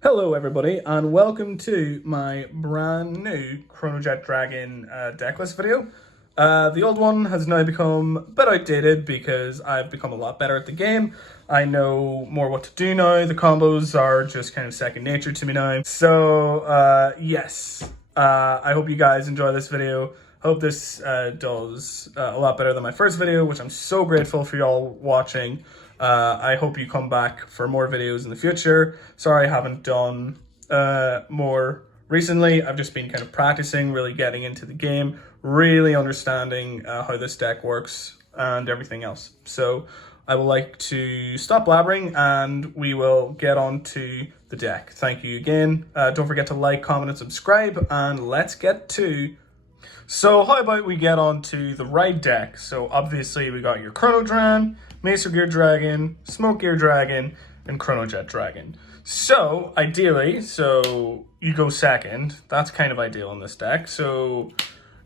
Hello everybody and welcome to my brand new CHRONOJET DRAGON decklist video. The old one has now become a bit outdated because I've become a lot better at the game. I know more what to do now. The combos are just kind of second nature to me now. So yes, I hope you guys enjoy this video. Hope this does a lot better than my first video, which I'm so grateful for y'all watching. I hope you come back for more videos in the future. Sorry I haven't done more recently. I've just been kind of practicing, really getting into the game, really understanding how this deck works and everything else. So I would like to stop blabbering and we will get on to the deck. Thank you again. Don't forget to like, comment, and subscribe, and let's get to... So how about we get on to the right deck? So obviously we got your CHRONOJET, Macer Gear Dragon, Smoke Gear Dragon, and CHRONOJET Dragon. So ideally, you go second. That's kind of ideal in this deck. So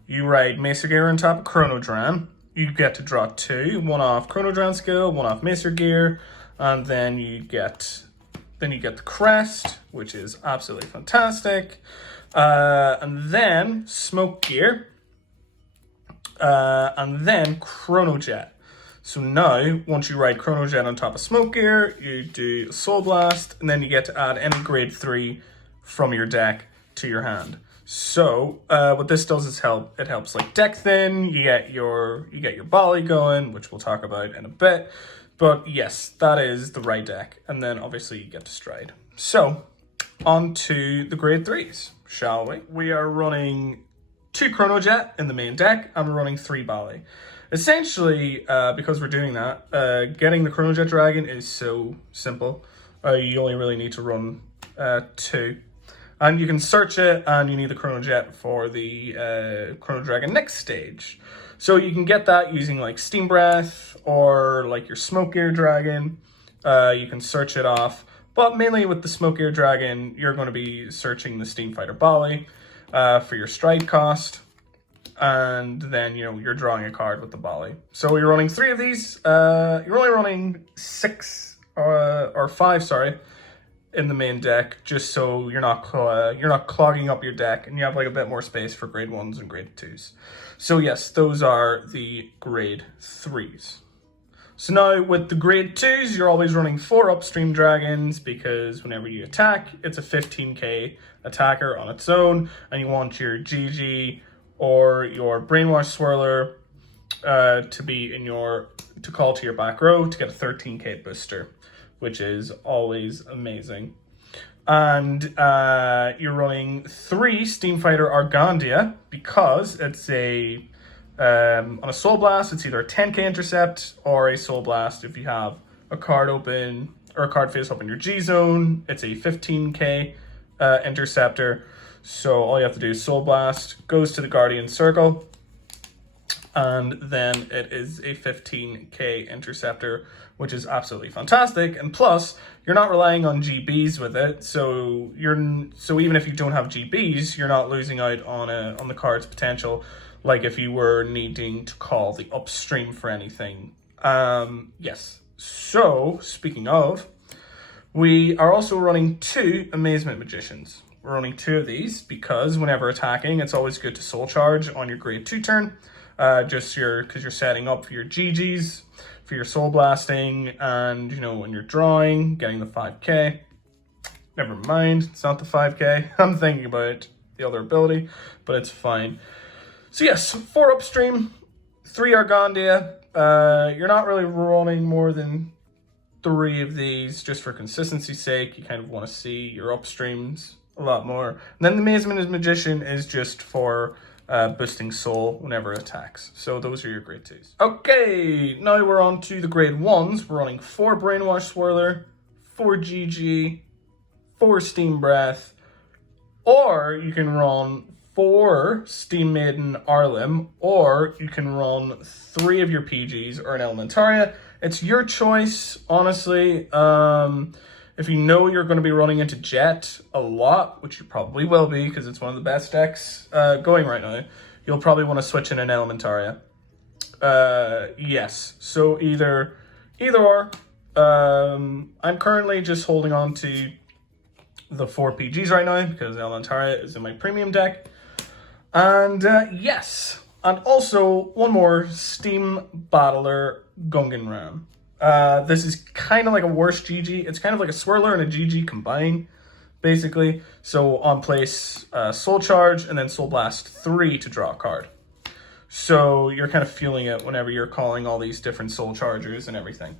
you ride Macer Gear on top of CHRONOJET. You get to draw two, one off CHRONOJET skill, one off Macer Gear, and then you get the crest, which is absolutely fantastic. And then Smoke Gear, and then CHRONOJET. So now, once you ride CHRONOJET on top of Smoke Gear, you do Soul Blast, and then you get to add any grade 3 from your deck to your hand. So what this does is it helps like deck thin. You get your volley going, which we'll talk about in a bit. But yes, that is the right deck, and then obviously you get to stride. So on to the grade 3s, shall we? We are running 2 CHRONOJET in the main deck, and we're running 3 volley. Essentially, because we're doing that, getting the CHRONOJET Dragon is so simple. You only really need to run 2. And you can search it, and you need the CHRONOJET for the Chrono Dragon next stage. So you can get that using like Steam Breath or like your Smoke Gear Dragon. You can search it off. But mainly with the Smoke Gear Dragon, you're going to be searching the Steam Fighter Volley for your stride cost. And then, you're drawing a card with the volley. So you're running 3 of these. You're only running 6 or 5, sorry, in the main deck, just so you're not clogging up your deck, and you have like a bit more space for grade 1s and grade 2s. So yes, those are the grade 3s. So now with the grade 2s, you're always running 4 upstream dragons, because whenever you attack, it's a 15k attacker on its own, and you want your GG or your Brainwash Swirler to call to your back row to get a 13k booster, which is always amazing. And you're running 3 Steam Fighter Argandia, because it's on a Soul Blast, it's either a 10k intercept or a Soul Blast. If you have a card open or a card face up in your G zone, it's a 15k interceptor. So all you have to do is Soul Blast, goes to the Guardian Circle, and then it is a 15k interceptor, which is absolutely fantastic. And plus, you're not relying on GBs with it, so even if you don't have GBs, you're not losing out on the card's potential, like if you were needing to call the upstream for anything. Yes. So speaking of, we are also running 2 Amazement Magicians. We're running 2 of these because whenever attacking, it's always good to soul charge on your grade 2 turn. Because you're setting up for your GGs, for your soul blasting, and when you're drawing, getting the 5k. Never mind, it's not the 5k. I'm thinking about the other ability, but it's fine. So yes, 4 upstream, 3 Argandia. You're not really running more than 3 of these just for consistency's sake. You kind of want to see your upstreams a lot more. And then the Amazement Magician is just for boosting soul whenever it attacks. So those are your grade 2s. Okay, now we're on to the grade 1s. We're running 4 Brainwash Swirler, 4 GG, 4 Steam Breath, or you can run 4 Steam Maiden Arlim, or you can run 3 of your PGs or an Elementaria. It's your choice, honestly. If you know you're going to be running into Jet a lot, which you probably will be because it's one of the best decks going right now, you'll probably want to switch in an Elementaria. Yes, so either or. I'm currently just holding on to the 4 PGs right now because Elementaria is in my premium deck. And yes, and also one more Steam Battler Gungan Ram. This is kind of like a worse GG. It's kind of like a Swirler and a GG combined, basically. So on place Soul Charge and then Soul Blast 3 to draw a card. So you're kind of feeling it whenever you're calling all these different Soul Chargers and everything.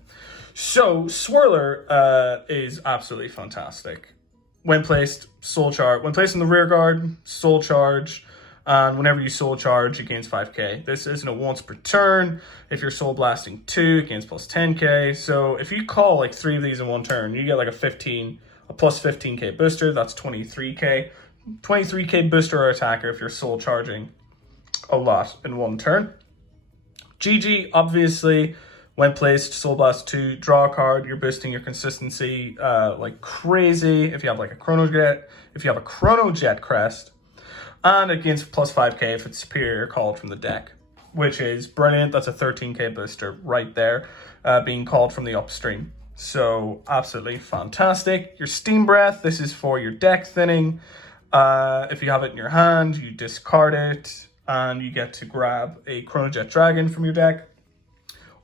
So Swirler is absolutely fantastic. When placed, Soul Charge. When placed in the rear guard, Soul Charge. And whenever you Soul Charge, it gains 5k. This isn't a once per turn. If you're Soul Blasting 2, it gains plus 10k. So if you call like 3 of these in one turn, you get like a plus 15k booster. That's 23k. 23k booster or attacker if you're Soul Charging a lot in one turn. GG, obviously, when placed, Soul Blast 2, draw a card. You're boosting your consistency like crazy. If you have like a CHRONOJET crest. And it gains plus 5k if it's superior called from the deck, which is brilliant. That's a 13k booster right there, being called from the upstream. So absolutely fantastic. Your Steam Breath, this is for your deck thinning. If you have it in your hand, you discard it, and you get to grab a CHRONOJET Dragon from your deck.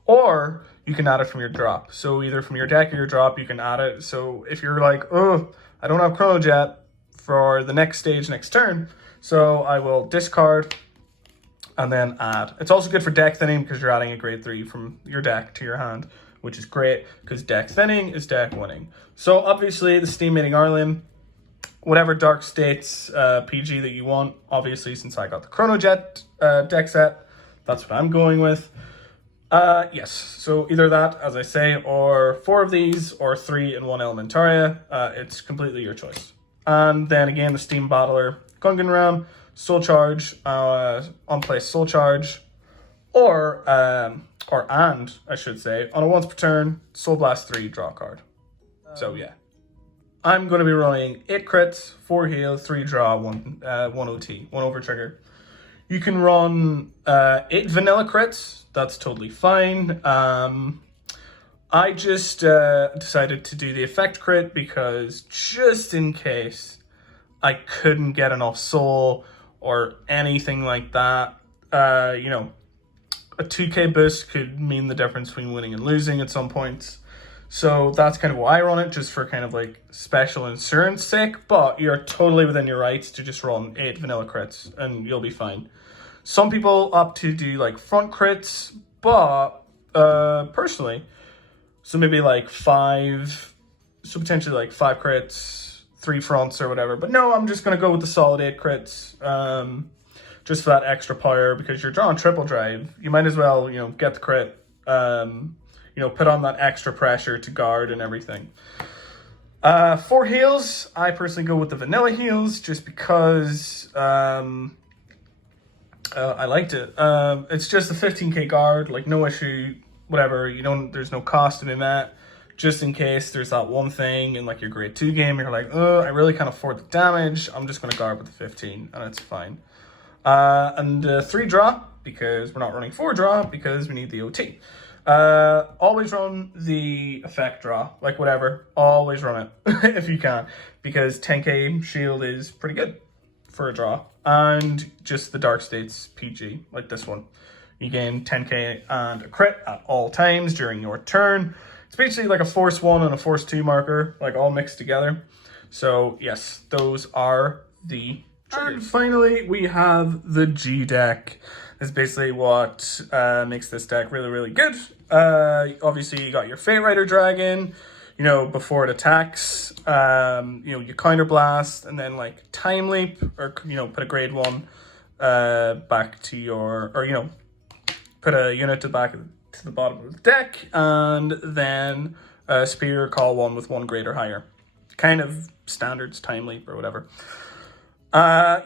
Or you can add it from your drop. So either from your deck or your drop, you can add it. So if you're like, oh, I don't have CHRONOJET for the next stage, next turn, so I will discard and then add. It's also good for deck thinning because you're adding a grade 3 from your deck to your hand, which is great because deck thinning is deck winning. So obviously the Steam Mating Arlim, whatever Dark States PG that you want, obviously since I got the CHRONOJET deck set, that's what I'm going with. Yes, so either that, as I say, or 4 of these, or 3 in one Elementaria. It's completely your choice. And then again, the Steam Battler Gungan Ram, Soul Charge, on place Soul Charge, or I should say, on a once per turn, Soul Blast 3, draw a card. So yeah. I'm going to be running 8 crits, 4 heal, 3 draw, 1 OT, 1 over trigger. You can run 8 vanilla crits, that's totally fine. I just decided to do the effect crit because just in case I couldn't get enough soul or anything like that, you know, a 2k boost could mean the difference between winning and losing at some points. So that's kind of why I run it, just for kind of like special insurance sake, but you're totally within your rights to just run 8 vanilla crits and you'll be fine. Some people opt to do like front crits, but personally, so maybe like 5, so potentially like 5 crits, 3 fronts or whatever. But no, I'm just going to go with the solid 8 crits, just for that extra power, because you're drawing triple drive. You might as well, you know, get the crit, you know, put on that extra pressure to guard and everything. 4 heals, I personally go with the vanilla heals just because I liked it. It's just a 15k guard, like no issue, whatever. There's no cost to be met. Just in case there's that one thing in like your grade 2 game, you're like, oh, I really can't afford the damage. I'm just going to guard with the 15 and it's fine. And 3 draw, because we're not running 4 draw because we need the OT. Always run the effect draw, like whatever, always run it if you can, because 10k shield is pretty good for a draw. And just the Dark States PG, like this one. You gain 10k and a crit at all times during your turn. It's basically like a Force 1 and a Force 2 marker, like all mixed together. So yes, those are the triggers. And finally, we have the G deck. Is basically what makes this deck really, really good. Obviously, you got your Fate Rider Dragon, you know, before it attacks, you know, you Counter Blast, and then like Time Leap, or, you know, put a grade 1 back to your, or, you know, put a unit to the bottom of the deck, and then Superior Call 1 with 1 grade or higher. Kind of standards, Time Leap, or whatever.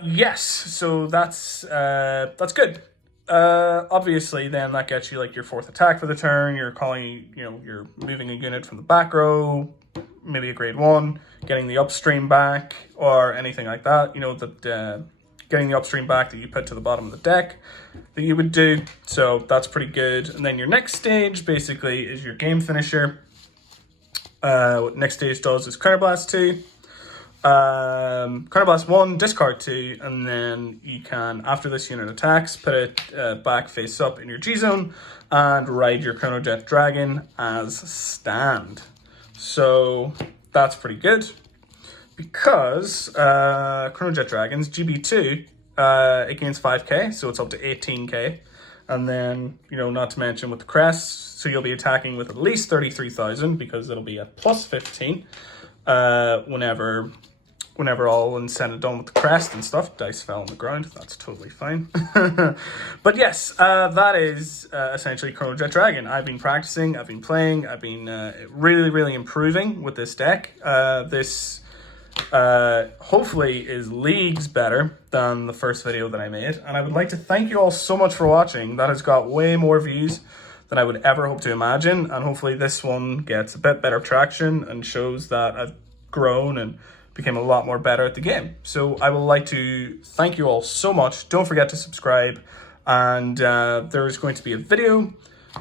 Yes, so that's good. Obviously then that gets you like your 4th attack for the turn. You're calling, you know, you're moving a unit from the back row, maybe a grade 1, getting the upstream back or anything like that, you know, that getting the upstream back that you put to the bottom of the deck that you would do. So that's pretty good. And then your next stage basically is your game finisher. What next stage does is Counter Blast 2. Chronoblast 1, discard 2, and then you can, after this unit attacks, put it back face up in your G-zone and ride your Chronojet Dragon as stand. So that's pretty good, because Chronojet Dragons, GB2, it gains 5k, so it's up to 18k. And then, you know, not to mention with the crest, so you'll be attacking with at least 33,000, because it'll be a plus 15 whenever all and said and done with the crest and stuff. Dice fell on the ground, that's totally fine. But yes, that is essentially Chronojet Dragon. I've been practicing, I've been playing, I've been really improving with this deck. This hopefully is leagues better than the first video that I made, and I would like to thank you all so much for watching. That has got way more views than I would ever hope to imagine, and hopefully this one gets a bit better traction and shows that I've grown and became a lot more better at the game. So I would like to thank you all so much. Don't forget to subscribe, and there is going to be a video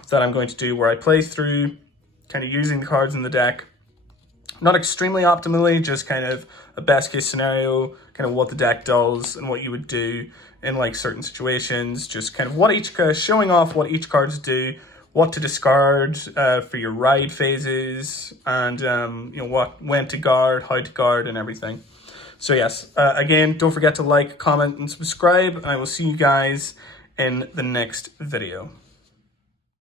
that I'm going to do where I play through kind of using the cards in the deck, not extremely optimally, just kind of a best case scenario, kind of what the deck does and what you would do in like certain situations, just kind of what each, showing off what each cards do, what to discard for your ride phases, and you know, when to guard, how to guard, and everything. So yes, again, don't forget to like, comment, and subscribe, and I will see you guys in the next video.